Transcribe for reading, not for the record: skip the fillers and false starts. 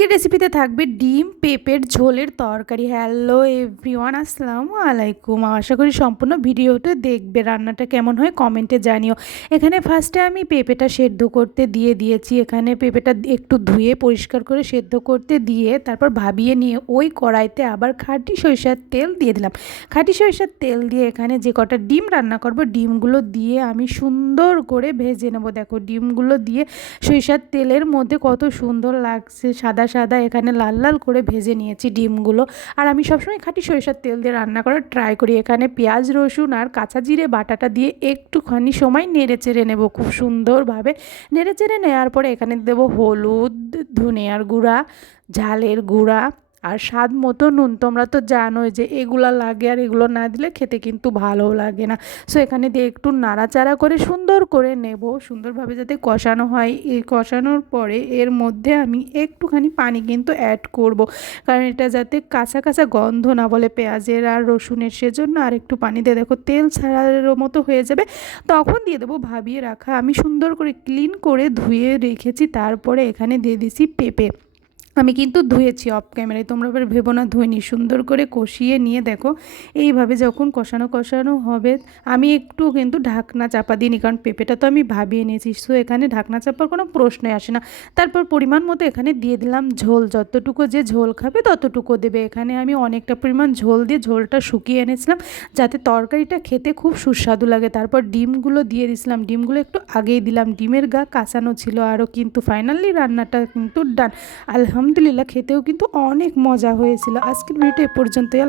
আজকের রেসিপিতে থাকবে ডিম পেঁপের ঝোলের তরকারি। হ্যালো এভরিওয়ান, আসসালামু আলাইকুম। আশা করি সম্পূর্ণ ভিডিওটা দেখবে। রান্নাটা কেমন হয় কমেন্টে জানিও। এখানে ফার্স্টে আমি পেঁপেটা সেদ্ধ করতে দিয়ে দিয়েছি। এখানে পেঁপেটা একটু ধুয়ে পরিষ্কার করে সেদ্ধ করতে দিয়ে তারপর ভাবিয়ে নিয়ে ওই কড়াইতে আবার খাঁটি সরিষার তেল দিয়ে দিলাম। খাঁটি সরিষার তেল দিয়ে এখানে যে কটা ডিম রান্না করব ডিমগুলো দিয়ে আমি সুন্দর করে ভেজে নেব। দেখো ডিমগুলো দিয়ে সরিষার তেলের মধ্যে কত সুন্দর লাগছে, সাদা সাদা। এখানে লাল লাল করে ভেজে নিয়েছি ডিমগুলো। আর আমি সবসময় খাঁটি সরিষার তেল দিয়ে রান্না করার ট্রাই করি। এখানে পেঁয়াজ রসুন আর কাঁচা জিরে বাটাটা দিয়ে একটুখানি সময় নেড়ে চেড়ে নেব খুব সুন্দরভাবে। নেড়ে চেড়ে নেওয়ার পরে এখানে দেবো হলুদ, ধনিয়ার গুঁড়া, ঝালের গুঁড়া আর স্বাদ মতো নুন। তোমরা তো জানোই যে এগুলো লাগে, আর এগুলো না দিলে খেতে কিন্তু ভালো লাগে না। সো এখানে দিয়ে একটু নাড়াচাড়া করে সুন্দর করে নেব, সুন্দরভাবে যাতে কষানো হয়। এই কষানোর পরে এর মধ্যে আমি একটুখানি পানি কিন্তু অ্যাড করব, কারণ এটা যাতে কাঁচা কাঁচা গন্ধ না বলে পেঁয়াজের আর রসুনের, সেজন্য আর একটু পানি দিয়ে দেখো তেল ছাড়ার মতো হয়ে যাবে। তখন দিয়ে দেবো ভাবিয়ে রাখা, আমি সুন্দর করে ক্লিন করে ধুয়ে রেখেছি তারপরে এখানে দিয়ে দিছি পেঁপে। আমি কিন্তু ধুয়েছি অফ ক্যামেরায়, তোমরা আবার ভেবো না ধুইনি। সুন্দর করে কষিয়ে নিয়ে দেখো এইভাবে যখন কষানো কষানো হবে, আমি একটু কিন্তু ঢাকনা চাপা দিইনি, কারণ পেঁপেটা তো আমি ভাবিয়ে নিয়েছি। সো এখানে ঢাকনা চাপার কোনো প্রশ্নই আসে না। তারপর পরিমাণ মতো এখানে দিয়ে দিলাম ঝোল। যতটুকু যে ঝোল খাবে ততটুকু দেবে। এখানে আমি অনেকটা পরিমাণ ঝোল দিয়ে ঝোলটা শুকিয়ে এনেছিলাম যাতে তরকারিটা খেতে খুব সুস্বাদু লাগে। তারপর ডিমগুলো দিয়ে দিয়েছিলাম, ডিমগুলো একটু আগেই দিলাম, ডিমের গা কাঁচানো ছিল আরও। কিন্তু ফাইনালি রান্নাটা কিন্তু ডান। আলহামদুলিল্লাহ, খেতেও কিন্তু অনেক মজা হয়েছিল। আজকের ভিডিওটা এ পর্যন্তই।